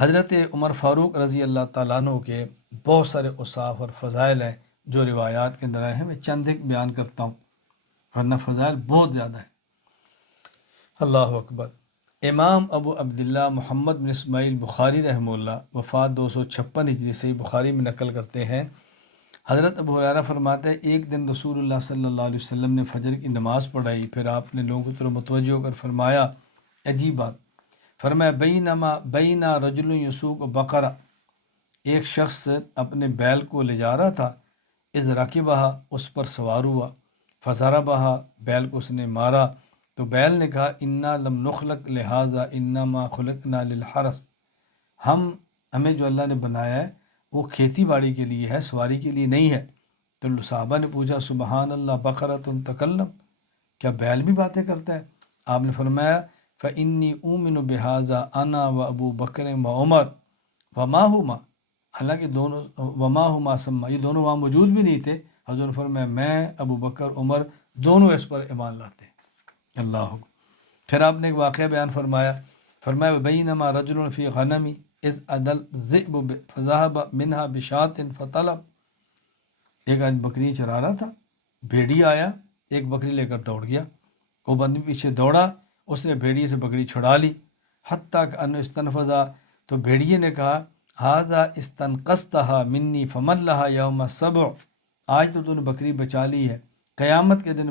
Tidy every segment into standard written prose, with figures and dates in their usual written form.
حضرت عمر فاروق رضی اللہ تعالیٰ عنہ کے بہت سارے اوصاف اور فضائل ہیں جو روایات کے اندر آئے ہیں، میں چند ایک بیان کرتا ہوں، ورنہ فضائل بہت زیادہ ہیں۔ اللہ اکبر۔ امام ابو عبداللہ محمد بن اسماعیل بخاری رحمہ اللہ وفات 256 ہجری سے بخاری میں نقل کرتے ہیں، حضرت ابو ہریرہ فرماتے ہیں ایک دن رسول اللہ صلی اللہ علیہ وسلم نے فجر کی نماز پڑھائی، پھر آپ نے لوگوں کی طرف متوجہ ہو کر فرمایا، عجیب بات، فرمایا بینا رجل یسوق بقرہ، ایک شخص اپنے بیل کو لے جا رہا تھا، اذ راکبہ، اس پر سوار ہوا، فضربہ، بیل کو اس نے مارا، تو بیل نے کہا انا لم نخلق لہذا انما خلقنا للحرث، ہمیں جو اللہ نے بنایا ہے وہ کھیتی باڑی کے لیے ہے، سواری کے لیے نہیں ہے۔ تو صحابہ نے پوچھا سبحان اللہ بقرۃ تکلم، کیا بیل بھی باتیں کرتا ہے؟ آپ نے فرمایا فإنی أؤمن بهذا انا و ابو بکر و عمر وما ہما، حالانکہ دونوں وما ہما سما، یہ دونوں وہاں موجود بھی نہیں تھے، حضور نے فرمایا میں، ابو بکر، عمر دونوں اس پر ایمان لاتے ہیں۔ اللہ اکبر۔ پھر آپ نے ایک واقعہ بیان فرمایا بینما رجل فی غنمی اذ ادل الذئب فذهب منها بشاة فطلب، ایک آدمی بکری چرا رہا تھا، بھیڑی آیا، ایک بکری لے کر دوڑ گیا، وہ بندی پیچھے دوڑا، اس نے بھیڑیے سے بکری چھڑا لی، حتیٰ کہ ان استنفذا، تو بھیڑیے نے کہا ھذا استنقذتها منی فمن لها یوم السبع، آج تو نے بکری بچا لی ہے، قیامت کے دن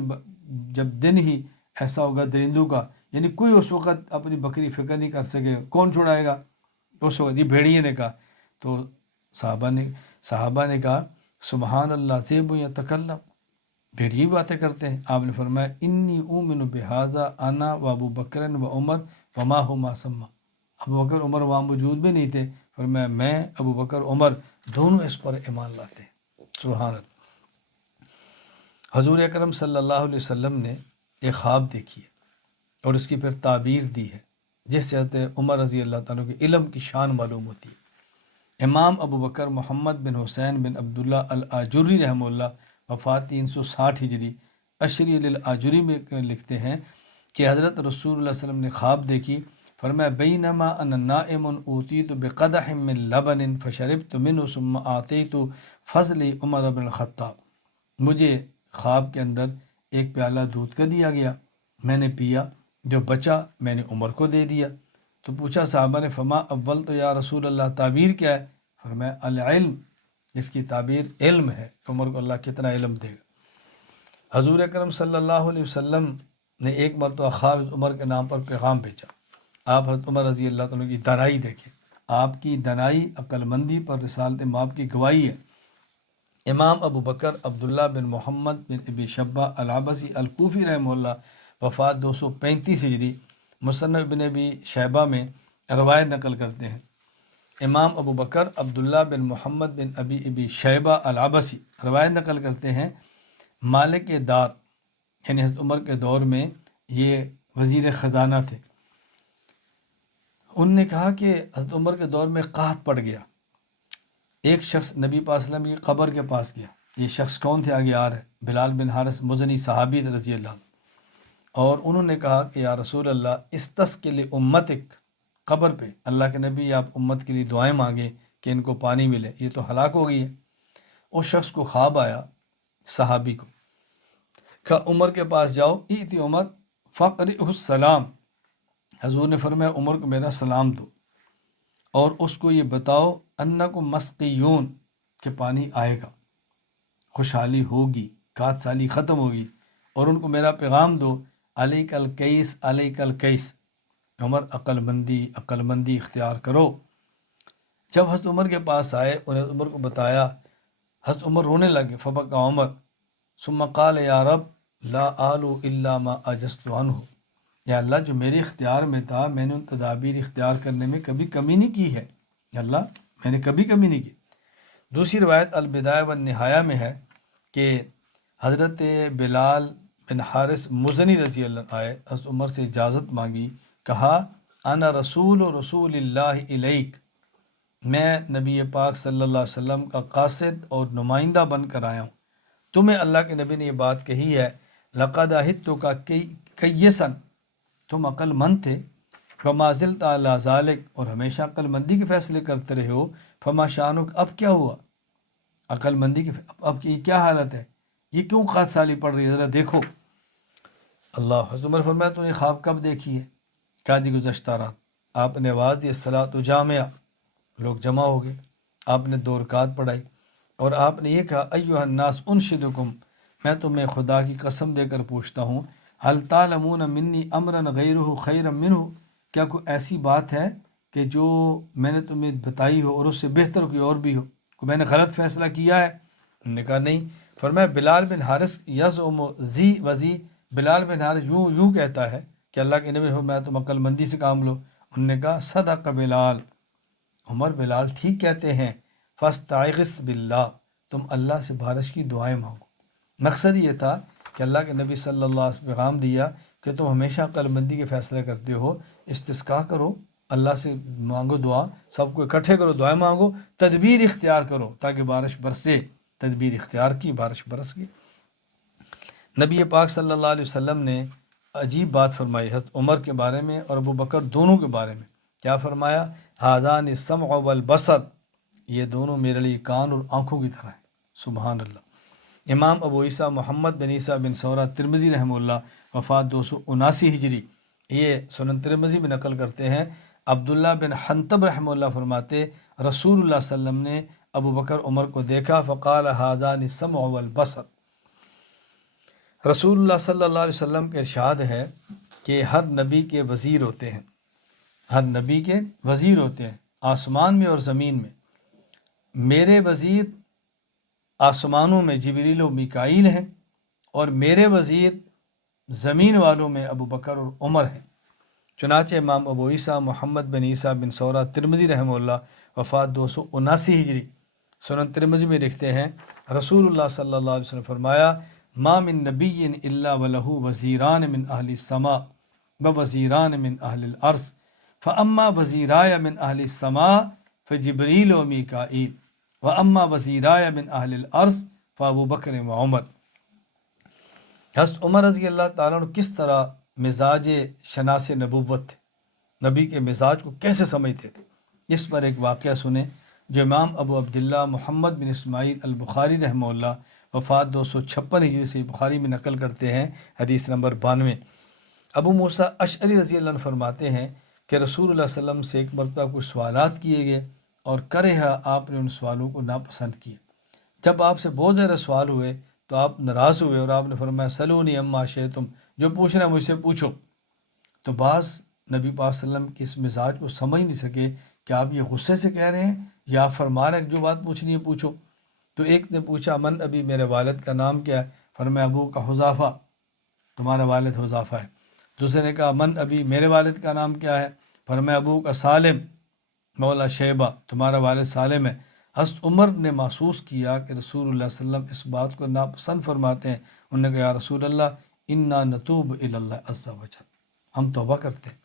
جب دن ہی ایسا ہوگا درندوں کا، یعنی کوئی اس وقت اپنی بکری فکر نہیں کر سکے، کون چھڑائے گا اس وقت؟ یہ بھیڑیے نے کہا۔ تو صحابہ نے کہا سبحان اللہ ذئب یتکلم، بھیڑیے باتیں کرتے ہیں۔ آپ نے فرمایا انی اومن بہذا انا و ابو بکر و عمر وما ہما سما، ابو بکر عمر وہاں موجود بھی نہیں تھے، فرمایا میں، ابو بکر، عمر دونوں اس پر ایمان لاتے ہیں۔ سبحان اللہ۔ حضور اکرم صلی اللہ علیہ وسلم نے ایک خواب دیکھی ہے اور اس کی پھر تعبیر دی ہے، جس سے حضرت عمر رضی اللہ تعالیٰ کے علم کی شان معلوم ہوتی ہے۔ امام ابو بکر محمد بن حسین بن عبداللہ الآجری رحمہ اللہ وفات 360 ہجری عشری للآجری میں لکھتے ہیں کہ حضرت رسول اللہ صلی اللہ علیہ وسلم نے خواب دیکھی، فرمایا بینما انا نائم اوتیت بقدح من لبن فشربت منه ثم آتیت فضل عمر بن الخطاب، مجھے خواب کے اندر ایک پیالہ دودھ کا دیا گیا، میں نے پیا، جو بچا میں نے عمر کو دے دیا۔ تو پوچھا صحابہ نے فما اول تو یا رسول اللہ تعبیر کیا ہے؟ فرمایا العلم، اس کی تعبیر علم ہے، عمر کو اللہ کتنا علم دے گا۔ حضور اکرم صلی اللہ علیہ وسلم نے ایک مرتبہ خواب عمر کے نام پر پیغام بھیجا۔ آپ حضرت عمر رضی اللہ تعالیٰ کی دانائی دیکھیں، آپ کی دانائی، عقل مندی پر رسالت مآب کی گواہی ہے۔ امام ابو بکر عبداللہ بن محمد بن ابی شبہ العبسی الکوفی رحمہ اللہ وفات 235 ہجری مصنف ابن ابی شیبہ میں روایت نقل کرتے ہیں۔ امام ابو بکر عبداللہ بن محمد بن ابی شیبہ العبسی روایت نقل کرتے ہیں، مالک دار یعنی حضرت عمر کے دور میں یہ وزیر خزانہ تھے، ان نے کہا کہ حضرت عمر کے دور میں قحط پڑ گیا، ایک شخص نبی پاک صلی اللہ علیہ وسلم کی قبر کے پاس گیا، یہ شخص کون تھے آگے آ رہے، بلال بن حارث مزنی صحابی رضی اللہ عنہ، اور انہوں نے کہا کہ یا رسول اللہ استسقِ لامتک، قبر پہ اللہ کے نبی آپ امت کے لیے دعائیں مانگیں کہ ان کو پانی ملے، یہ تو ہلاک ہو گئی ہے۔ اس شخص کو خواب آیا، صحابی کو، کہا عمر کے پاس جاؤ، ایتی عمر فقرئہ السلام، حضور نے فرمایا عمر کو میرا سلام دو، اور اس کو یہ بتاؤ انکم مسقیون، کہ پانی آئے گا، خوشحالی ہوگی، کات سالی ختم ہوگی، اور ان کو میرا پیغام دو علیک الکیس علیک الکیس، عمر عقل مندی اختیار کرو۔ جب حضرت عمر کے پاس آئے، انہیں عمر کو بتایا، حضرت عمر رونے لگے، فبکا عمر ثم قال یا رب لا آل الا ما عجزت عنہ، یا اللہ جو میرے اختیار میں تھا میں نے ان تدابیر اختیار کرنے میں کبھی کمی نہیں کی ہے، یا اللہ میں نے کبھی کمی نہیں کی۔ دوسری روایت البدایہ والنہایہ میں ہے کہ حضرت بلال بن حارث مزنی رضی اللہ عنہ آئے، حضرت عمر سے اجازت مانگی، کہا انا رسول اللہ الیک، میں نبی پاک صلی اللہ علیہ وسلم کا قاصد اور نمائندہ بن کر آیا ہوں، تمہیں اللہ کے نبی نے یہ بات کہی ہے، لقد عہدتک کیسن، تم عقل مند تھے، فما زلت علی ذالک، اور ہمیشہ عقل مندی کے فیصلے کرتے رہے ہو، فما شانک، اب کیا ہوا؟ عقل مندی کی اب کی کیا حالت ہے؟ یہ کیوں خط سالی پڑ رہی ہے؟ ذرا دیکھو۔ اللہ، حضرت عمر فرمایا تو نے خواب کب دیکھی ہے؟ کہا جی گزشتہ رات۔ آپ نے آواز دی الصلاۃ جامعہ، لوگ جمع ہو گئے، آپ نے 2 رکعت پڑھائی، اور آپ نے یہ کہا ایھا الناس انشدکم، میں تمہیں خدا کی قسم دے کر پوچھتا ہوں، هل تعلمون منی امرا غیرہ خیرا منہ، کیا کوئی ایسی بات ہے کہ جو میں نے تمہیں بتائی ہو اور اس سے بہتر کوئی اور بھی ہو، کوئی میں نے غلط فیصلہ کیا ہے؟ انہوں نے کہا نہیں۔ فرمایا بلال بن حارث یزعم زی وزی، بلال بن حارث یوں کہتا ہے کہ اللہ کے نبی فرمایا تم عقل مندی سے کام لو۔ انہوں نے کہا صدق بلال، عمر بلال ٹھیک کہتے ہیں، فاستعغث باللہ، تم اللہ سے بارش کی دعائیں مانگو۔ مقصد یہ تھا کہ اللہ کے نبی صلی اللہ علیہ وسلم پیغام دیا کہ تم ہمیشہ عقل مندی کے فیصلے کرتے ہو، استسقاء کرو، اللہ سے مانگو دعا، سب کو اکٹھے کرو، دعائیں مانگو، تدبیر اختیار کرو تاکہ بارش برسے۔ تدبیر اختیار کی، بارش برس گئی۔ نبی پاک صلی اللہ علیہ وسلم نے عجیب بات فرمائی حضرت عمر کے بارے میں اور ابو بکر دونوں کے بارے میں۔ کیا فرمایا؟ ھذان السمع والبصر، یہ دونوں میرے لیے کان اور آنکھوں کی طرح ہیں۔ سبحان اللہ۔ امام ابو عیسیٰ محمد بن عیسیٰ بن سورہ ترمذی رحمہ اللہ، وفات 279 ہجری، یہ سنن ترمذی میں نقل کرتے ہیں۔ عبداللہ بن حنطب رحمہ اللہ فرماتے رسول اللہ صلی اللہ علیہ وسلم نے ابو بکر عمر کو دیکھا، فقال ھذان السمع والبصر، رسول اللہ صلی اللہ علیہ وسلم کے ارشاد ہے کہ ہر نبی کے وزیر ہوتے ہیں، ہر نبی کے وزیر ہوتے ہیں، آسمان میں اور زمین میں۔ میرے وزیر آسمانوں میں جبریل و میکائیل ہیں، اور میرے وزیر زمین والوں میں ابو بکر اور عمر ہیں۔ چنانچہ امام ابو عیسیٰ محمد بن عیسیٰ بن سورہ ترمذی رحمہ اللہ، وفات 279 ہجری، سنن ترمذی میں لکھتے ہیں رسول اللہ صلی اللہ علیہ وسلم فرمایا ما من نبی الا ولہ وزیران من اہل السماء ووزیران من اہل الارض، فاما وزیرائے من اہل السماء فجبریل و میکائیل، واما وزیرائے من اہل الارض فابو بکر و عمر۔ حضرت عمر رضی اللہ تعالیٰ عنہ کس طرح مزاج شناس نبوت تھے، نبی کے مزاج کو کیسے سمجھتے تھے، اس پر ایک واقعہ سنیں جو امام ابو عبداللہ محمد بن اسماعیل البخاری رحمہ اللہ، وفات 256 ہجری سے بخاری میں نقل کرتے ہیں، حدیث نمبر 92۔ ابو موسیٰ اشعری رضی اللہ عنہ فرماتے ہیں کہ رسول اللہ صلی اللہ علیہ وسلم سے ایک مرتبہ کچھ سوالات کیے گئے اور کرہ آپ نے ان سوالوں کو ناپسند کیا۔ جب آپ سے بہت زیادہ سوال ہوئے تو آپ ناراض ہوئے اور آپ نے فرمایا سلونی اما شئتم، جو پوچھنا ہے مجھ سے پوچھو۔ تو بعض نبی پاک صلی اللہ علیہ وسلم کے اس مزاج کو سمجھ نہیں سکے کہ آپ یہ غصے سے کہہ رہے ہیں یا آپ فرما رہے ہیں کہ جو بات پوچھنی ہے پوچھو۔ تو ایک نے پوچھا من ابی، میرے والد کا نام کیا ہے؟ فرمایا ابو کا حذافہ، تمہارا والد حذافہ ہے۔ دوسرے نے کہا من ابی، میرے والد کا نام کیا ہے؟ فرمایا ابو کا سالم مولا شیبہ، تمہارا والد سالم ہے۔ حضرت عمر نے محسوس کیا کہ رسول اللہ صلی اللہ علیہ وسلم اس بات کو ناپسند فرماتے ہیں۔ انہوں نے کہا یا رسول اللہ انا نتوب الی اللہ عز وجل، ہم توبہ کرتے ہیں،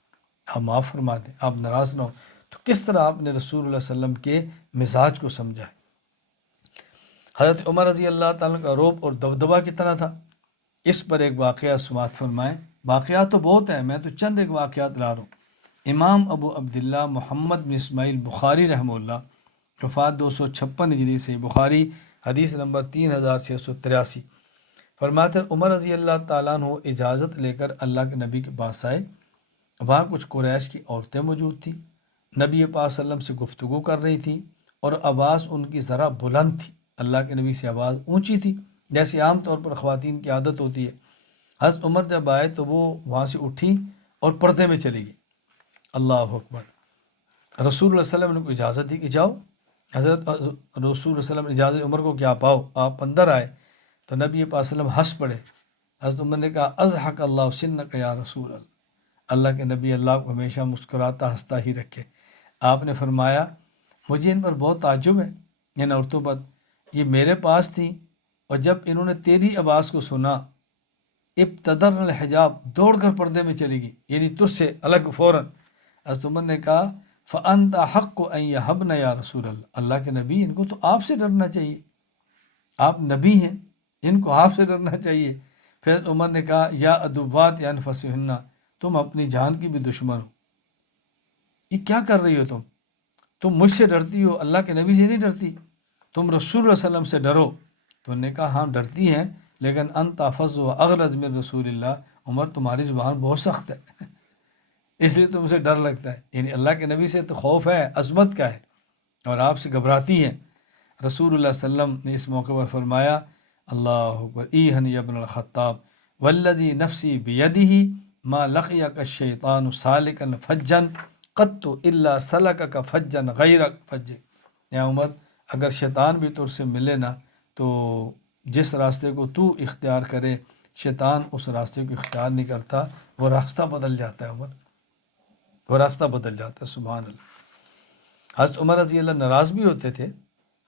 آپ معاف فرما دیں، آپ ناراض نہ ہو۔ تو کس طرح آپ نے رسول اللہ صلی اللہ علیہ وسلم کے مزاج کو سمجھا ہے۔ حضرت عمر رضی اللہ تعالیٰ کا روب اور دبدبہ کتنا تھا، اس پر ایک واقعہ سماعت فرمائیں۔ واقعات تو بہت ہیں، میں تو چند ایک واقعات لا رہا ہوں۔ امام ابو عبداللہ محمد بن اسماعیل بخاری رحمہ اللہ، وفات 256 ہجری سے بخاری، حدیث نمبر 3683، فرماتے ہیں عمر رضی اللہ تعالیٰ عنہ اجازت لے کر اللہ کے نبی کے پاس آئے۔ وہاں کچھ قریش کی عورتیں موجود تھیں، نبی پاک صلی اللہ علیہ وسلم سے گفتگو کر رہی تھیں اور آواز ان کی ذرا بلند تھی، اللہ کے نبی سے آواز اونچی تھی جیسے عام طور پر خواتین کی عادت ہوتی ہے۔ حضرت عمر جب آئے تو وہ وہاں سے اٹھی اور پردے میں چلی گئی۔ اللہ اکبر۔ رسول اللہ صلی اللہ علیہ وسلم نے کو اجازت دی کہ جاؤ۔ حضرت رسول اللہ صلی اللہ علیہ وسلم نے اجازت عمر کو کہ آپ آؤ، آپ اندر آئے تو نبی پاک صلی اللہ علیہ وسلم ہنس پڑے۔ حضرت عمر نے کہا اضحک اللہ سنک یا رسول اللہ، اللہ کے نبی اللہ کو ہمیشہ مسکراتا ہنستا ہی رکھے۔ آپ نے فرمایا مجھے ان پر بہت تعجب ہے، ان عورتوں پر، یہ میرے پاس تھیں اور جب انہوں نے تیری آواز کو سنا ابتدرن الحجاب، دوڑ کر پردے میں چلی گئی، یعنی تجھ سے الگ فوراً۔ حضرت عمر نے کہا فَأَنْتَ حَقُّ أَنْ يَهَبْنَ یا رسول اللہ، اللہ کے نبی ان کو تو آپ سے ڈرنا چاہیے، آپ نبی ہیں، ان کو آپ سے ڈرنا چاہیے۔ پھر عمر نے کہا یا ادوات یا انفسہن، تم اپنی جان کی بھی دشمن ہو، یہ کیا کر رہی ہو تم مجھ سے ڈرتی ہو، اللہ کے نبی سے نہیں ڈرتی، تم رسول اللہ علیہ وسلم سے ڈرو۔ تو انہوں نے کہا ہاں ڈرتی ہیں، لیکن انت افض و اغلظ من رسول اللہ، عمر تمہاری زبان بہت سخت ہے اس لیے تم سے ڈر لگتا ہے، یعنی اللہ کے نبی سے تو خوف ہے، عظمت کا ہے، اور آپ سے گھبراتی ہیں۔ رسول اللہ صلی اللہ علیہ وسلم نے اس موقع پر فرمایا اللہ اکبر، ایہن یا ابن الخطاب والذی نفسی بیدہ ما لقیک الشیطان سالکا فجا قط الا سلکک فجا غیر فجک۔ یا عمر، اگر شیطان بھی تجھ سے ملے نا تو جس راستے کو تو اختیار کرے، شیطان اس راستے کو اختیار نہیں کرتا، وہ راستہ بدل جاتا ہے عمر، وہ راستہ بدل جاتا ہے۔ سبحان اللہ۔ حضرت عمر رضی اللہ ناراض بھی ہوتے تھے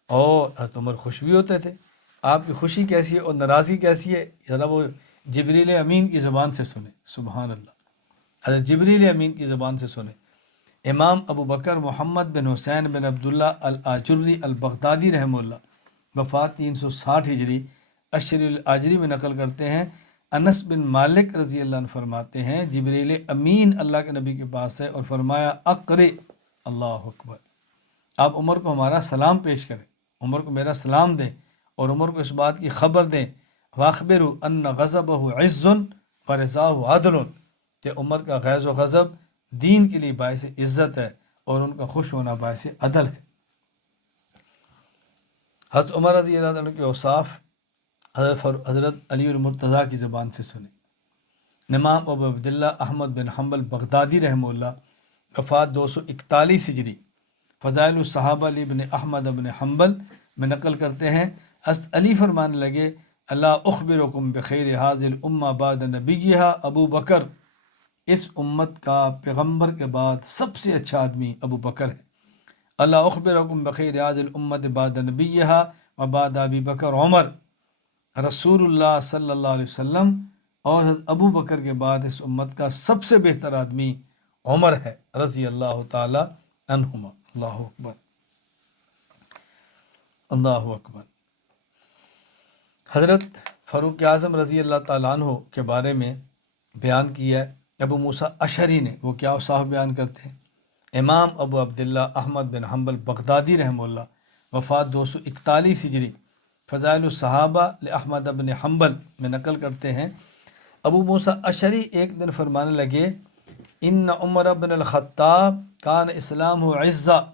اور حضرت عمر خوش بھی ہوتے تھے۔ آپ کی خوشی کیسی ہے اور ناراضی کیسی ہے، ذرا وہ جبریل امین کی زبان سے سنیں۔ سبحان اللہ، حضرت جبریل امین کی زبان سے سنیں۔ امام ابو بکر محمد بن حسین بن عبداللہ الآجری البغدادی رحمہ اللہ، وفات 360 ہجری، اشر الآجری میں نقل کرتے ہیں، انس بن مالک رضی اللہ عنہ فرماتے ہیں جبریل امین اللہ کے نبی کے پاس ہے اور فرمایا اقرئ، اللہ اکبر، آپ عمر کو ہمارا سلام پیش کریں، عمر کو میرا سلام دیں اور عمر کو اس بات کی خبر دیں، واخبروا ان غضبہ عز ورضاہ عدل، کہ عمر کا غیظ و غضب دین کے لیے باعث عزت ہے اور ان کا خوش ہونا باعث عدل ہے۔ حضرت عمر رضی اللہ عنہ کے اوصاف حضرت علی المرتضیٰ کی زبان سے سنیں۔ امام ابو عبداللہ احمد بن حنبل بغدادی رحمہ اللہ، وفات 241 ہجری، فضائل الصحابہ علی بن احمد بن حنبل میں نقل کرتے ہیں، حضرت علی فرمانے لگے اللہ اخبرکم بخیر حاضر الامہ بعد نبیہا ابو بکر، اس امت کا پیغمبر کے بعد سب سے اچھا آدمی ابو بکر ہے۔ اللہ اخبرکم بخیر حاضر الامت بعد نبیہا وبعد ابی بکر عمر، رسول اللہ صلی اللہ علیہ وسلم اور حضرت ابو بکر کے بعد اس امت کا سب سے بہتر آدمی عمر ہے رضی اللہ تعالی عنہما۔ اللہ اکبر، اللہ اکبر۔ حضرت فاروق اعظم رضی اللہ تعالیٰ عنہ کے بارے میں بیان کیا ہے ابو موسیٰ اشعری نے، وہ کیا اوصاف بیان کرتے ہیں؟ امام ابو عبداللہ احمد بن حنبل بغدادی رحمہ اللہ، وفات 241 ہجری، فضائل الصحابہ احمد بن حنبل میں نقل کرتے ہیں، ابو موسیٰ اشعری ایک دن فرمانے لگے ان عمر بن الخطاب کان اسلامہ عزہ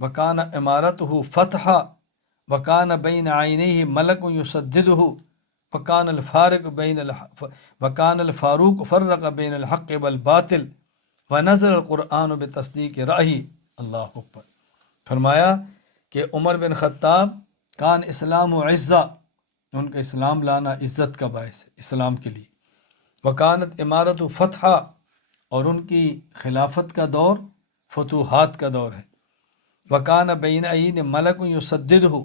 وکان امارتہ فتحا وکان بین عینیہ ملک یسددہ وکان الفاروق فرق بین الحق والباطل ونزل القرآن بتصدیق رأی۔ اللہ اکبر۔ فرمایا کہ عمر بن خطاب کان اسلام و عزہ، ان کا اسلام لانا عزت کا باعث ہے اسلام کے لیے، وکانت امارت و فتحہ، اور ان کی خلافت کا دور فتوحات کا دور ہے، وکان بین عین ملک یسددہ،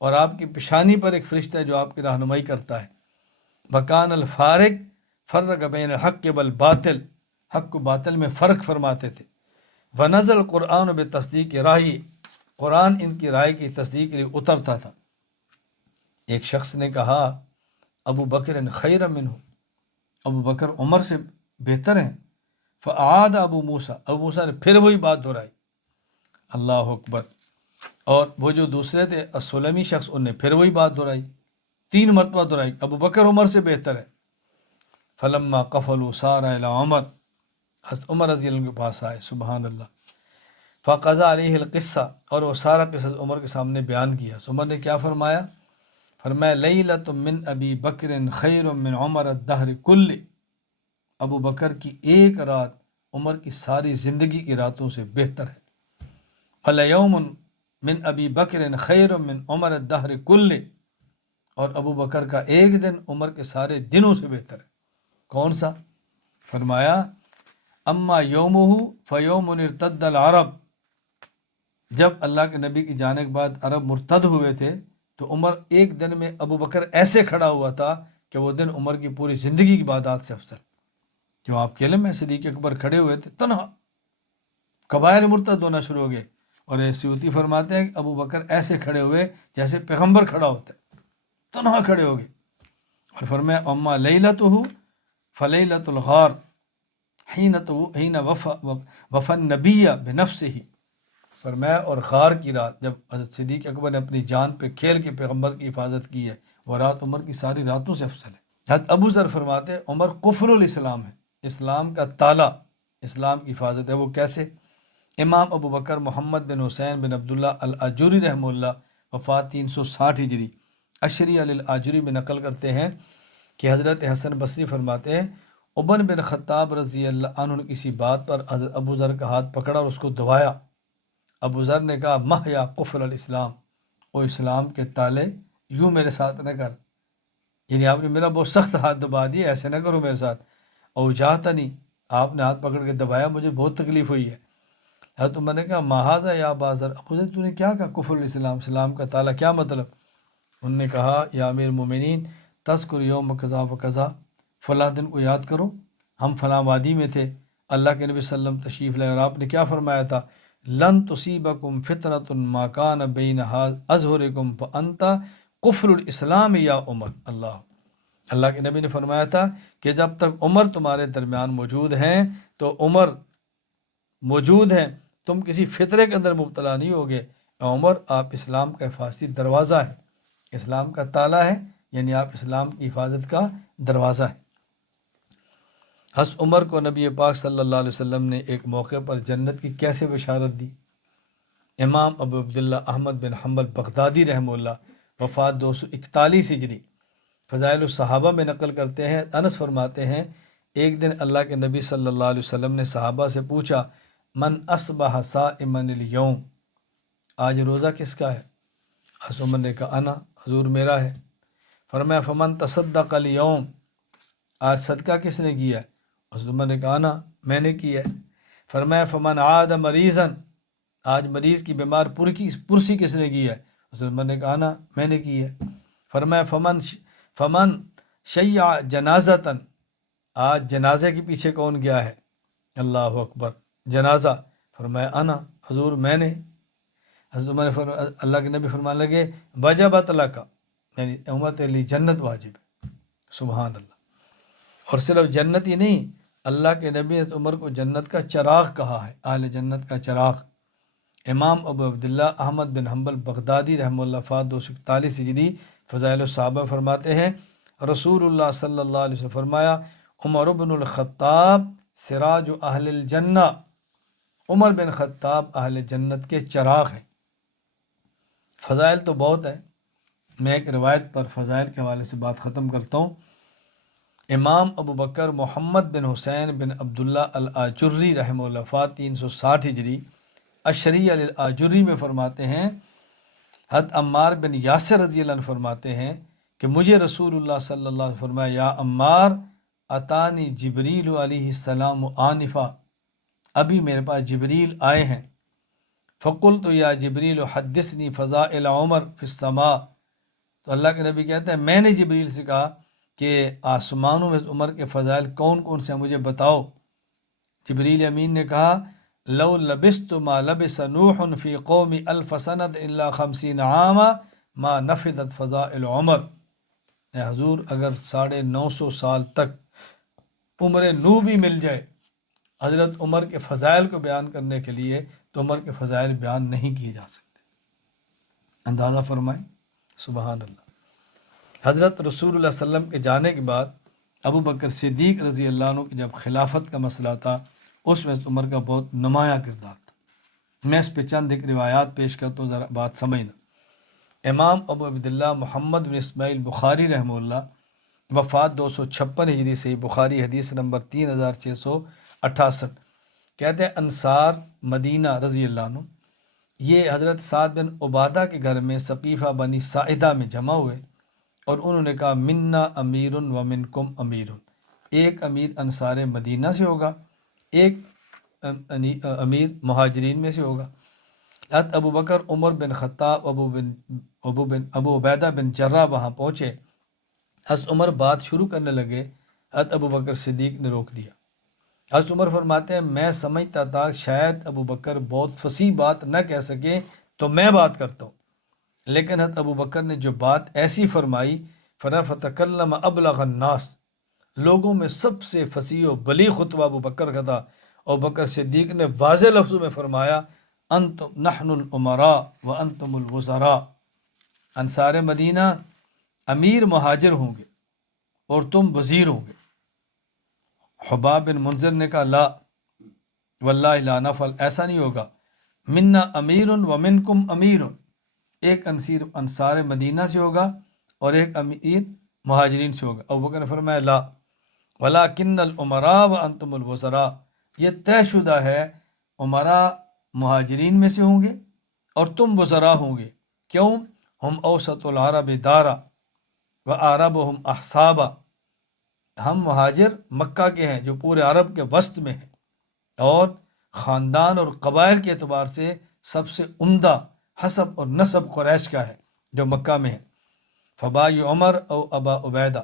اور آپ کی پیشانی پر ایک فرشتہ ہے جو آپ کی رہنمائی کرتا ہے، وکان الفارق فرق بین الحق والباطل، حق و باطل میں فرق فرماتے تھے، ونزل القرآن بتصدیق رائے، قرآن ان کی رائے کی تصدیق کے لیے اترتا تھا۔ ایک شخص نے کہا ابو بکر خیر منہ، ابو بکر عمر سے بہتر ہیں، فاعاد ابو موسیٰ نے پھر وہی بات دہرائی۔ اللہ اکبر۔ اور وہ جو دوسرے تھے السلمی شخص، انہوں نے پھر وہی بات دہرائی، 3 مرتبہ دہرائی، ابو بکر عمر سے بہتر ہے۔ فلما قفلوا سار الی عمر، حضرت عمر رضی اللہ عنہ کے پاس آئے، سبحان اللہ، فقضى علیہ القصہ، اور وہ سارا قصہ عمر کے سامنے بیان کیا۔ عمر نے کیا فرمایا؟ فرمایا لیلۃ من ابی بکر خیر من عمر الدہر کل، ابو بکر کی ایک رات عمر کی ساری زندگی کی راتوں سے بہتر ہے۔ فلیوم من ابی بکر خیر من عمر الدہر کل، اور ابو بکر کا ایک دن عمر کے سارے دنوں سے بہتر ہے۔ کون سا؟ فرمایا اما یومہ فیوم ارتد العرب، جب اللہ کے نبی کی جانے کے بعد عرب مرتد ہوئے تھے تو عمر ایک دن میں ابو بکر ایسے کھڑا ہوا تھا کہ وہ دن عمر کی پوری زندگی کی عبادات سے افضل۔ جو آپ کے علم میں صدیق اکبر کھڑے ہوئے تھے تنہا، قبائل مرتد ہونا شروع ہو گئے، اور سیوطی فرماتے ہیں کہ ابو بکر ایسے کھڑے ہوئے جیسے پیغمبر کھڑا ہوتا ہے، تنہا کھڑے ہو گئے، اور فرمایا اما لیلتہ فلیلۃ الغار حین وفا النبی بنفسہ، فرمایا اور غار کی رات جب حضرت صدیق اکبر نے اپنی جان پہ کھیل کے پیغمبر کی حفاظت کی ہے، وہ رات عمر کی ساری راتوں سے افضل ہے۔ حضرت ابو ذر فرماتے ہیں عمر قفل الاسلام ہے، اسلام کا تالا، اسلام کی حفاظت ہے۔ وہ کیسے؟ امام ابو بکر محمد بن حسین بن عبداللہ الآجری رحمہ اللہ، وفات 360 ہجری، عشری الآجری میں نقل کرتے ہیں کہ حضرت حسن بصری فرماتے ہیں عمر بن خطاب رضی اللہ عنہ نے کسی بات پر حضرت ابو ذر کا ہاتھ پکڑا اور اس کو دبایا۔ ابو ذر نے کہا مہ یا قفل الاسلام، او اسلام کے تالے یوں میرے ساتھ نہ کر، یعنی آپ نے میرا بہت سخت ہاتھ دبا دیا، ایسے نہ کرو میرے ساتھ۔ او جاتا نہیں، آپ نے ہاتھ پکڑ کے دبایا، مجھے بہت تکلیف ہوئی ہے۔ حضرت عمر نے کہا مہذا یا ابا ذر، ابو ذر تو نے کیا کہا کفر الاسلام، اسلام کا تالا کیا مطلب؟ انہوں نے کہا یا امیر المومنین تذکر یوم کذا و کذا، فلاں دن کو یاد کرو، ہم فلاں وادی میں تھے، اللہ کے نبی صلی اللہ علیہ وسلم تشریف لائے اور آپ نے کیا فرمایا تھا، لن تصیبکم فتنۃ ما کان بین اظہرکم فانت قفل الاسلام یا عمر۔ اللہ کے نبی نے فرمایا تھا کہ جب تک عمر تمہارے درمیان موجود ہیں تو عمر موجود ہیں، تم کسی فطرے کے اندر مبتلا نہیں ہوگے۔ اے عمر آپ اسلام کا حفاظتی دروازہ ہے، اسلام کا تالا ہے، یعنی آپ اسلام کی حفاظت کا دروازہ ہے۔ حضرت عمر کو نبی پاک صلی اللہ علیہ وسلم نے ایک موقع پر جنت کی کیسے بشارت دی؟ امام ابو عبداللہ احمد بن حنبل بغدادی رحمہ اللہ، وفات 241 ہجری، فضائل الصحابہ میں نقل کرتے ہیں، انس فرماتے ہیں ایک دن اللہ کے نبی صلی اللہ علیہ وسلم نے صحابہ سے پوچھا من اصبح صائما اليوم، آج روزہ کس کا ہے؟ حضرت عمر نے کہا انا، حضور میرا ہے۔ فرمایا فمن تصدق اليوم، آج صدقہ کس نے کیا ہے؟ حضرت عمر نے کہا انا، میں نے کیا ہے۔ فرمایا فمن عاد مریضا، آج مریض کی بیمار پرسی کس نے کی ہے؟ حضرت عمر نے کہا انا، میں نے کی ہے۔ فرمایا فمن شیع جنازتاً، آج جنازے کے پیچھے کون گیا ہے؟ اللہ اکبر، جنازہ، فرمایا انا، حضور میں نے۔ حضرت عمر نے اللہ کے نبی فرمانے لگے وجبت لک، یعنی عمر تیرے لیے جنت واجب ہے۔ سبحان اللہ۔ اور صرف جنت ہی نہیں، اللہ کے نبی نے عمر کو جنت کا چراغ کہا ہے، اہل جنت کا چراغ۔ امام ابو عبداللہ احمد بن حنبل بغدادی رحمہ اللہ، وفات 241 ہجری، فضائل الصحابہ فرماتے ہیں رسول اللہ صلی اللہ علیہ وسلم فرمایا عمر بن الخطاب سراج اہل الجنہ، عمر بن خطاب اہل جنت کے چراغ ہیں۔ فضائل تو بہت ہیں، میں ایک روایت پر فضائل کے حوالے سے بات ختم کرتا ہوں۔ امام ابو بکر محمد بن حسین بن عبداللہ الآجری رحمہ اللہ، وفات 360 ہجری، عشری الآجری میں فرماتے ہیں حضرت عمار بن یاسر رضی اللہ عنہ فرماتے ہیں کہ مجھے رسول اللہ صلی اللہ علیہ وسلم فرمایا یا عمار اتانی جبریل علیہ السلام آنفا، ابھی میرے پاس جبریل آئے ہیں، فقلت یا جبریل حدثنی فضائل عمر فی السماء، تو اللہ کے نبی کہتے ہیں میں نے جبریل سے کہا کہ آسمانوں میں عمر کے فضائل کون کون سے ہیں مجھے بتاؤ۔ جبریل امین نے کہا لو لبست ما لبس نوح فی قوم الف سنت الا 50 عاما ما نفدت فضائل عمر، اے حضور اگر 950 سال تک عمر نوح بھی مل جائے حضرت عمر کے فضائل کو بیان کرنے کے لیے تو عمر کے فضائل بیان نہیں کیے جا سکتے۔ اندازہ فرمائیں، سبحان اللہ۔ حضرت رسول اللہ صلی اللہ علیہ وسلم کے جانے کے بعد ابو بکر صدیق رضی اللہ عنہ کی جب خلافت کا مسئلہ تھا اس میں عمر کا بہت نمایاں کردار تھا۔ میں اس پہ چند ایک روایات پیش کرتا ہوں، ذرا بات سمجھنا۔ امام ابو عبداللہ محمد بن اسماعیل بخاری رحمہ اللہ، وفات 256 ہجری سے، بخاری حدیث نمبر 3668، کہتے ہیں انصار مدینہ رضی اللہ عنہ یہ حضرت سعد بن عبادہ کے گھر میں سقیفہ بنی ساعدہ میں جمع ہوئے اور انہوں نے کہا منا امیر و منکم امیر، ایک امیر انصار مدینہ سے ہوگا، ایک امیر مہاجرین میں سے ہوگا۔ حضرت ابو بکر عمر بن خطاب ابو عبیدہ بن جرہ وہاں پہنچے، حضرت عمر بات شروع کرنے لگے، حضرت ابو بکر صدیق نے روک دیا۔ حضرت عمر فرماتے ہیں میں سمجھتا تھا شاید ابو بکر بہت فصیح بات نہ کہہ سکے تو میں بات کرتا ہوں، لیکن حضرت ابو بکر نے جو بات ایسی فرمائی فتکلم ابلغ الناس، لوگوں میں سب سے فصیح و بلیغ خطبہ ابو بکر کا تھا، اور بکر صدیق نے واضح لفظوں میں فرمایا انتم نحن الامراء وانتم الوزراء، انصار مدینہ امیر مہاجر ہوں گے اور تم وزیر ہوں گے۔ حباب بن منذر نے کہا لا واللہ لا نفعل، ایسا نہیں ہوگا، منا امیر و منکم امیر، ایک انصار مدینہ سے ہوگا اور ایک امیر مہاجرین سے ہوگا۔ ابو بکر نے فرمایا لا ولکن الامراء وانتم الوزراء، یہ طے شدہ ہے، امراء مہاجرین میں سے ہوں گے اور تم وزراء ہوں گے۔ کیوں؟ ہم اوسط العرب دارا و اعربہم احسابا، ہم مہاجر مکہ کے ہیں جو پورے عرب کے وسط میں ہیں، اور خاندان اور قبائل کے اعتبار سے سب سے عمدہ حسب اور نسب قریش کا ہے جو مکہ میں ہے۔ فبائی عمر او ابا عبیدہ،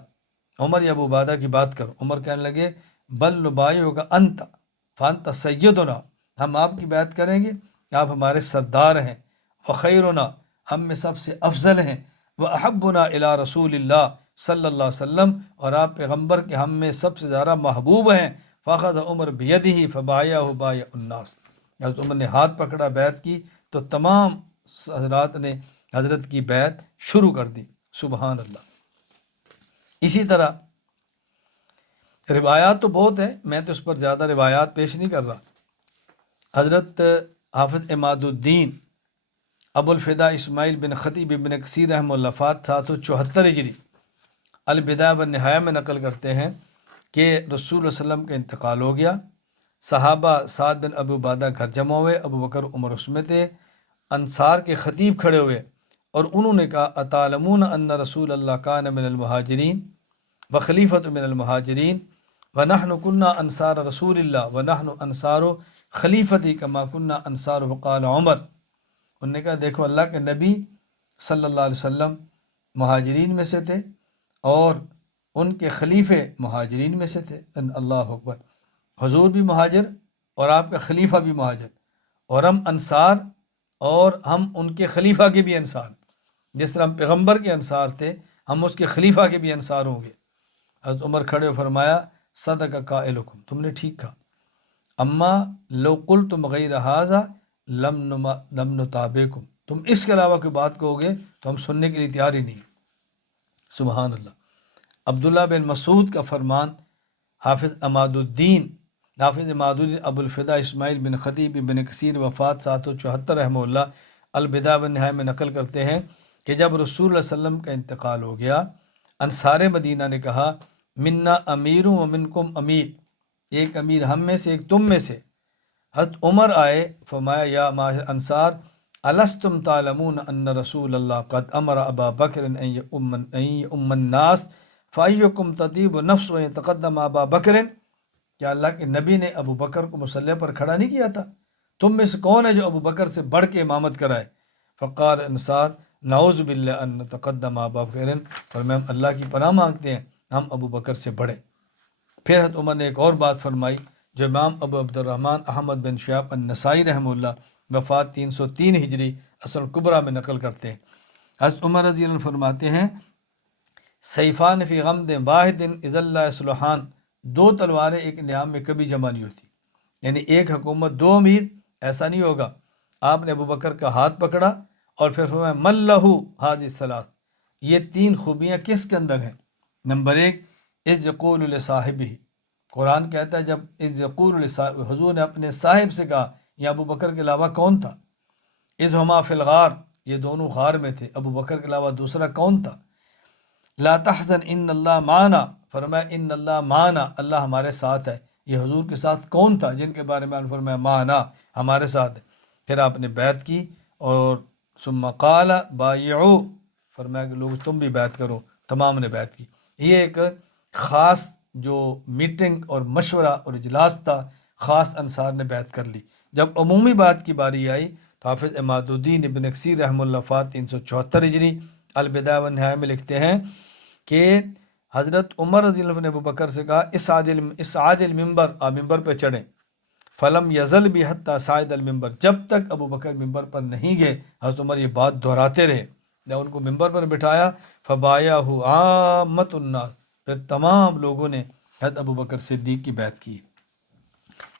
عمر یا ابو عبیدہ کی بات کرو۔ عمر کہنے لگے بل نبائی ہوگا انت فانت سیدنا، ہم آپ کی بیعت کریں گے، آپ ہمارے سردار ہیں، وخیرنا، ہم میں سب سے افضل ہیں، واحبنا الی رسول اللہ صلی اللہ علیہ وسلم، اور آپ پیغمبر کے ہم میں سب سے زیادہ محبوب ہیں۔ فاخذ عمر بیدہ فبایعہ بایع الناس، حضرت عمر نے ہاتھ پکڑا، بیعت کی، تو تمام حضرات نے حضرت کی بیعت شروع کر دی۔ سبحان اللہ۔ اسی طرح روایات تو بہت ہیں، میں تو اس پر زیادہ روایات پیش نہیں کر رہا۔ حضرت حافظ عماد الدین ابو الفدا اسماعیل بن خطیب بن کثیر رحمہ اللہ فات 774 ہجری البدایہ والنہایہ میں نقل کرتے ہیں کہ رسول اللہ علیہ وسلم کا انتقال ہو گیا، صحابہ سعد بن ابو عبادہ گھر جمع ہوئے، ابو بکر عمر اس میں تھے، انصار کے خطیب کھڑے ہوئے اور انہوں نے کہا اتعلمون ان رسول اللہ کان من المہاجرین وخلیفۃ من المہاجرین ونحن کنا انصار رسول اللہ ونحن انصار خلیفتی کما کنا انصار، وقال عمر، انہوں نے کہا دیکھو اللہ کے نبی صلی اللہ علیہ وسلم مہاجرین میں سے تھے اور ان کے خلیفے مہاجرین میں سے تھے۔ اللہ اکبر، حضور بھی مہاجر اور آپ کا خلیفہ بھی مہاجر، اور ہم انصار اور ہم ان کے خلیفہ کے بھی انصار، جس طرح ہم پیغمبر کے انصار تھے ہم اس کے خلیفہ کے بھی انصار ہوں گے۔ حضرت عمر کھڑے ہو فرمایا صدق قائلکم، تم نے ٹھیک کہا، اما لو قلتم غیر ھذا لم نتابعکم، تم اس کے علاوہ کوئی بات کہو گے تو ہم سننے کے لیے تیار ہی نہیں۔ سبحان اللہ۔ عبداللہ بن مسعود کا فرمان، حافظ عماد الدین ابو الفدا اسماعیل بن خطیب بن کثیر وفات 774 رحمہ اللہ البدایہ والنہایہ میں نقل کرتے ہیں کہ جب رسول اللہ صلی اللہ علیہ وسلم کا انتقال ہو گیا، انصار مدینہ نے کہا منا امیر و منکم امیر، ایک امیر ہم میں سے ایک تم میں سے۔ حضرت عمر آئے، فرمایا یا معاشر انصار الستم تعلمون ان رسول اللہ قد امر ابا بکر ان ام الناس فایکم تطیب نفس و یتقدم ابا بکر، کیا اللہ کے نبی نے ابو بکر کو مصلی پر کھڑا نہیں کیا تھا؟ تم میں سے کون ہے جو ابو بکر سے بڑھ کے امامت کرائے؟ فقال انصار نعوذ باللہ ان نتقدم ابا بکر، اور میں اللہ کی پناہ مانگتے ہیں ہم ابو بکر سے بڑھے۔ پھر حضرت عمر نے ایک اور بات فرمائی جو امام ابو عبد الرحمن احمد بن شہاب النسائی رحمہ اللہ وفات 303 ہجری اصل الکبریٰ میں نقل کرتے ہیں۔ حضرت عمر رضی اللہ عنہ فرماتے ہیں سیفان فی غمد واحد اذا لا یصلحان، دو تلواریں ایک نیام میں کبھی جمع نہیں ہوتی، یعنی ایک حکومت دو امیر ایسا نہیں ہوگا۔ آپ نے ابو بکر کا ہاتھ پکڑا اور پھر فرمایا من لہو ھذی الثلاث، یہ تین خوبیاں کس کے اندر ہیں؟ نمبر ایک اذ یقول لصاحبہ، قرآن کہتا ہے جب اذ یقول لصاحبہ، حضور نے اپنے صاحب سے کہا، یا ابو بکر کے علاوہ کون تھا؟ اذ ہما فی الغار، یہ دونوں غار میں تھے، ابو بکر کے علاوہ دوسرا کون تھا؟ لا تحزن ان اللہ معنا، فرمایا ان اللہ معنا، اللہ ہمارے ساتھ ہے۔ یہ حضور کے ساتھ کون تھا جن کے بارے میں آپ فرمایا معنا، ہمارے ساتھ ہے؟ پھر آپ نے بیعت کی، اور ثم قال بایعوا، فرمایا کہ لوگ تم بھی بیعت کرو، تمام نے بیعت کی۔ یہ ایک خاص جو میٹنگ اور مشورہ اور اجلاس تھا، خاص انصار نے بیعت کر لی۔ جب عمومی بات کی باری آئی تو حافظ عماد الدین ابن کثیر رحمہ اللہ فات 374 ہجری البدایہ والنہایہ میں لکھتے ہیں کہ حضرت عمر رضی اللہ عنہ نے ابو بکر سے کہا اسعد المنبر، آپ ممبر پہ چڑھیں۔ فلم یزل بھی حتی صعد المنبر، جب تک ابو بکر ممبر پر نہیں گئے حضرت عمر یہ بات دہراتے رہے۔ جب ان کو ممبر پر بٹھایا فبایعہ عامۃ الناس، پھر تمام لوگوں نے حضرت ابو بکر صدیق کی بیعت کی۔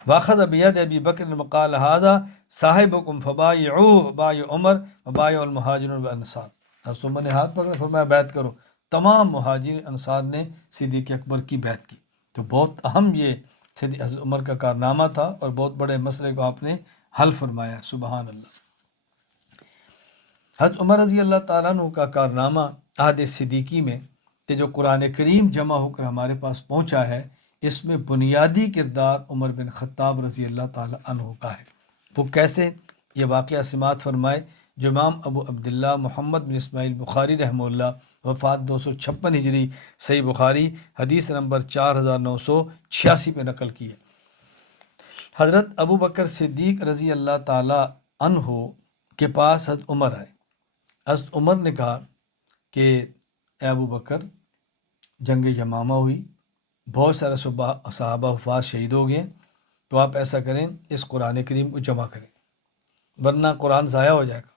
واخذ بید ابی بکر وقال ھذا صاحبکم فبایعوہ بایع عمر وبایع المہاجرون والانصار۔ حضرت عمر نے ہاتھ پکڑا، فرمایا بیعت کرو۔ تمام مہاجرین انصار نے صدیق اکبر کی بیعت کی۔ تو بہت اہم یہ حضرت عمر کا کارنامہ تھا اور بہت بڑے مسئلے کو آپ نے حل فرمایا، سبحان اللہ۔ حضرت عمر رضی اللہ تعالیٰ عنہ کا کارنامہ عہد صدیقی میں کہ جو قرآن کریم جمع ہو کر ہمارے پاس پہنچا ہے، اس میں بنیادی کردار عمر بن خطاب رضی اللہ تعالیٰ عنہ کا ہے۔ وہ کیسے؟ یہ واقعہ سماعت فرمائے جو امام ابو عبداللہ محمد بن اسماعیل بخاری رحمہ اللہ، وفات 256 ہجری، صحیح بخاری حدیث نمبر 4986 پہ نقل کی ہے۔ حضرت ابو بکر صدیق رضی اللہ تعالیٰ عنہ کے پاس حضرت عمر آئے۔ حضرت عمر نے کہا کہ اے ابو بکر، جنگ یمامہ ہوئی، بہت سارے صحابہ حفاظ شہید ہو گئے، تو آپ ایسا کریں اس قرآن کریم کو جمع کریں ورنہ قرآن ضائع ہو جائے گا۔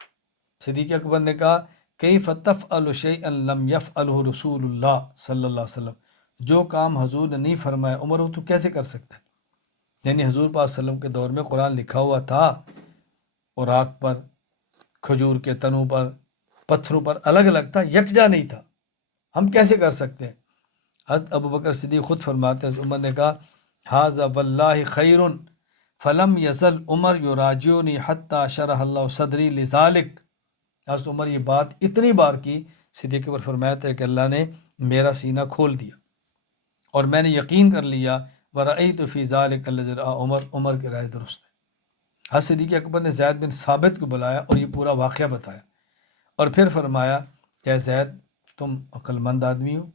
صدیق اکبر نے کہا کیف تفعل شیئا لم یفعلہ رسول اللہ صلی اللہ علیہ وسلم، جو کام حضور نے نہیں فرمایا عمر وہ تو کیسے کر سکتا ہے؟ یعنی حضور پاک صلی اللہ علیہ وسلم کے دور میں قرآن لکھا ہوا تھا، اوراق پر، کھجور کے تنوں پر، پتھروں پر الگ الگ تھا، یکجا نہیں تھا، ہم کیسے کر سکتے ہیں؟ حضرت ابو بکر صدیق خود فرماتے ہیں، عمر نے کہا ھذا واللہ خیر فلم یزل عمر یراجعنی حتی شرح اللہ صدری لذالک۔ حضرت عمر یہ بات اتنی بار کی، صدیق اکبر فرماتے ہیں کہ اللہ نے میرا سینہ کھول دیا اور میں نے یقین کر لیا، ورأیت فی ذالک الذی رأى عمر، عمر کی رائے درست ہے۔ حضرت صدیق اکبر نے زید بن ثابت کو بلایا اور یہ پورا واقعہ بتایا اور پھر فرمایا کہ زید تم عقل مند آدمی ہو،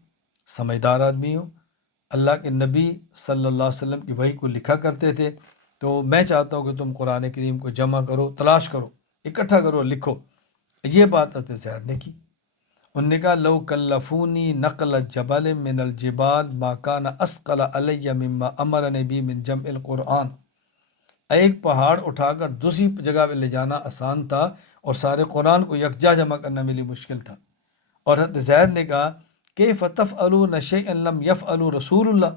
سمجھدار آدمی ہو، اللہ کے نبی صلی اللہ علیہ وسلم کی وحی کو لکھا کرتے تھے، تو میں چاہتا ہوں کہ تم قرآن کریم کو جمع کرو، تلاش کرو، اکٹھا کرو، لکھو۔ یہ بات حضرت زید نے کی۔ انہوں نے کہا لو کلفونی نقل جبل من الجبال ما کان اسقل علی مما امرنی بی من جمع القرآن۔ ایک پہاڑ اٹھا کر دوسری جگہ پہ لے جانا آسان تھا اور سارے قرآن کو یکجا جمع کرنا میری مشکل تھا۔ اور حضرت زید نے کہا کیف تفعلون شیئا لم یفعلوا رسول اللہ،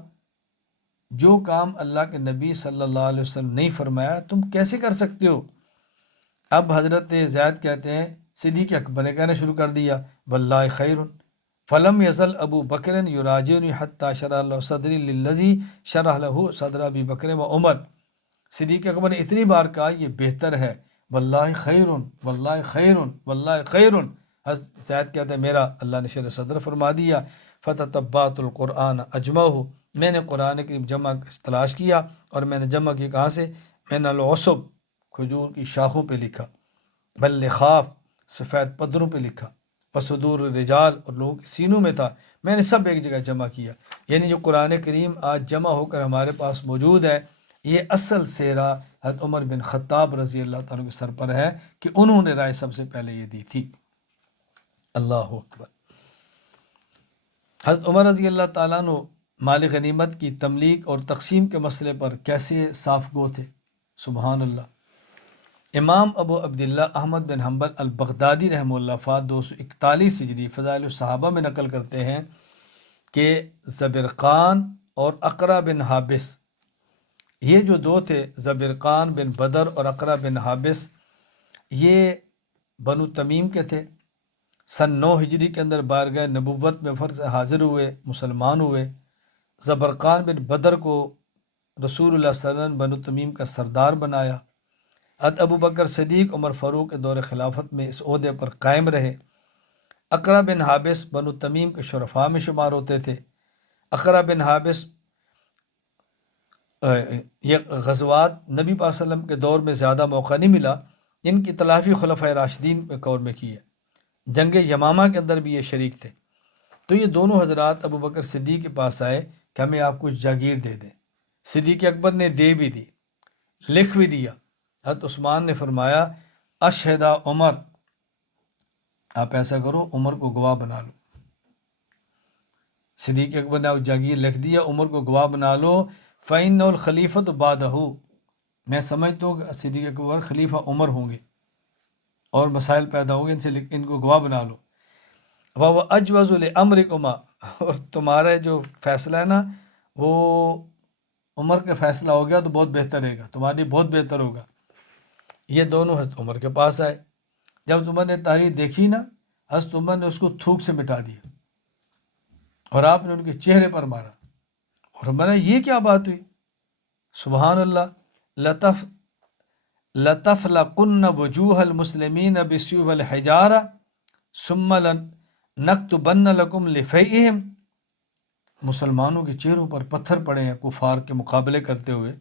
جو کام اللہ کے نبی صلی اللہ علیہ وسلم نہیں فرمایا تم کیسے کر سکتے ہو؟ اب حضرت زید کہتے ہیں صدیق اکبر نے کہنا شروع کر دیا واللہ خیر فلم یزل ابو بکر یراجعنی حتی شرح اللہ صدری للذی شرح لہ صدر ابی بکر و عمر۔ صدیق اکبر نے اتنی بار کہا یہ بہتر ہے، واللہ خیر واللہ خیر واللہ خیر۔ حضرت زید کہتے ہیں میرا اللہ نے شرح صدر فرما دیا، فتتبعت القرآن اجمعہ، میں نے قرآن کی جمع تلاش کیا اور میں نے جمع کی کہاں سے؟ من العصب، کھجور کی شاخوں پہ لکھا، باللخاف، سفید پدروں پہ لکھا، وصدور الرجال، اور لوگوں کے سینوں میں تھا، میں نے سب ایک جگہ جمع کیا۔ یعنی جو قرآن کریم آج جمع ہو کر ہمارے پاس موجود ہے، یہ اصل سیرا حضرت عمر بن خطاب رضی اللہ تعالیٰ کے سر پر ہے کہ انہوں نے رائے سب سے پہلے یہ دی تھی۔ اللہ اکبر۔ حضرت عمر رضی اللہ تعالیٰ عنہ مال غنیمت کی تملیک اور تقسیم کے مسئلے پر کیسے صاف گو تھے، سبحان اللہ۔ امام ابو عبداللہ احمد بن حنبل البغدادی رحمہ اللہ وفات 241 ہجری فضائل الصحابہ میں نقل کرتے ہیں کہ زبرقان اور اقرا بن حابس، یہ جو دو تھے، زبرقان بن بدر اور اقرا بن حابس، یہ بنو تمیم کے تھے۔ سن 9 ہجری کے اندر بارگاہ نبوت میں فرض حاضر ہوئے، مسلمان ہوئے۔ زبرقان بن بدر کو رسول اللہ صلی اللہ علیہ وسلم بنو تمیم کا سردار بنایا۔ حضرت ابو بکر صدیق عمر فاروق کے دور خلافت میں اس عہدے پر قائم رہے۔ اقرا بن حابس بنو تمیم کے شرفاء میں شمار ہوتے تھے۔ اقرا بن حابس یہ غزوات نبی پاک صلی اللہ علیہ وسلم کے دور میں زیادہ موقع نہیں ملا، ان کی تلافی خلفۂ راشدین کے دور میں کی ہے۔ جنگ یمامہ کے اندر بھی یہ شریک تھے۔ تو یہ دونوں حضرات ابو بکر صدیق کے پاس آئے کہ ہمیں آپ کچھ جاگیر دے دیں۔ صدیق اکبر نے دے بھی دی، لکھ بھی دیا۔ حضرت عثمان نے فرمایا اشہدہ عمر، آپ ایسا کرو عمر کو گواہ بنا لو۔ صدیق اکبر نے جاگیر لکھ دیا، عمر کو گواہ بنا لو، فَإِنَّهُ الْخَلِيفَةُ بَعْدَهُ، میں سمجھتا ہوں کہ صدیق اکبر خلیفہ عمر ہوں گے اور مسائل پیدا ہوں گے، ان کو گواہ بنا لو۔ وَهُوَ أَجْوَزُ لِأَمْرِكُمَا، اور تمہارا جو فیصلہ ہے نا وہ عمر کا فیصلہ ہو گیا تو بہت بہتر رہے گا، تمہارے لیے بہت بہتر ہوگا۔ یہ دونوں حضرت عمر کے پاس آئے، جب عمر نے تحریر دیکھی نا، حضرت عمر نے اس کو تھوک سے مٹا دیا اور آپ نے ان کے چہرے پر مارا، اور ہمارا یہ کیا بات ہوئی؟ سبحان اللہ، لطف لتفلقن وجوہ المسلمین بسیوف الحجارہ ثم لنکتبن لکم لفیئہم، مسلمانوں کے چہروں پر پتھر پڑے ہیں کفار کے مقابلے کرتے ہوئے،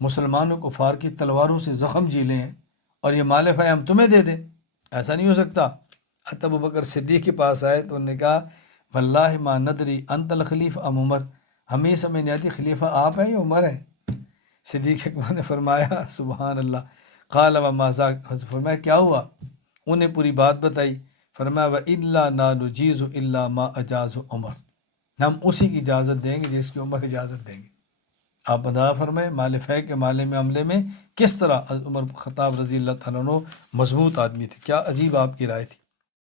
مسلمانوں کفار کی تلواروں سے زخم جھیلے ہیں، اور یہ مال فہ ہم تمہیں دے دیں؟ ایسا نہیں ہو سکتا۔ حتی ابو بکر صدیق کے پاس آئے تو انہوں نے کہا واللہ ما ندری انت الخلیفہ ام عمر، ہمیں یہ سمجھ نہیں آتی خلیفہ آپ ہیں یا عمر ہیں؟ صدیق اکبر نے فرمایا سبحان اللہ، قال وما ذاک، فرمایا کیا ہوا؟ انہیں پوری بات بتائی، فرمایا وَإِلَّا نَا نُجِيزُ إِلَّا مَا أَجَازُ عمر، ہم اسی کی اجازت دیں گے جس کی عمر اجازت دیں گے۔ آپ بتا فرمائے مال فہ کے معاملے میں کس طرح عمر خطاب رضی اللہ تعالیٰ عنہ مضبوط آدمی تھے، کیا عجیب آپ کی رائے تھی۔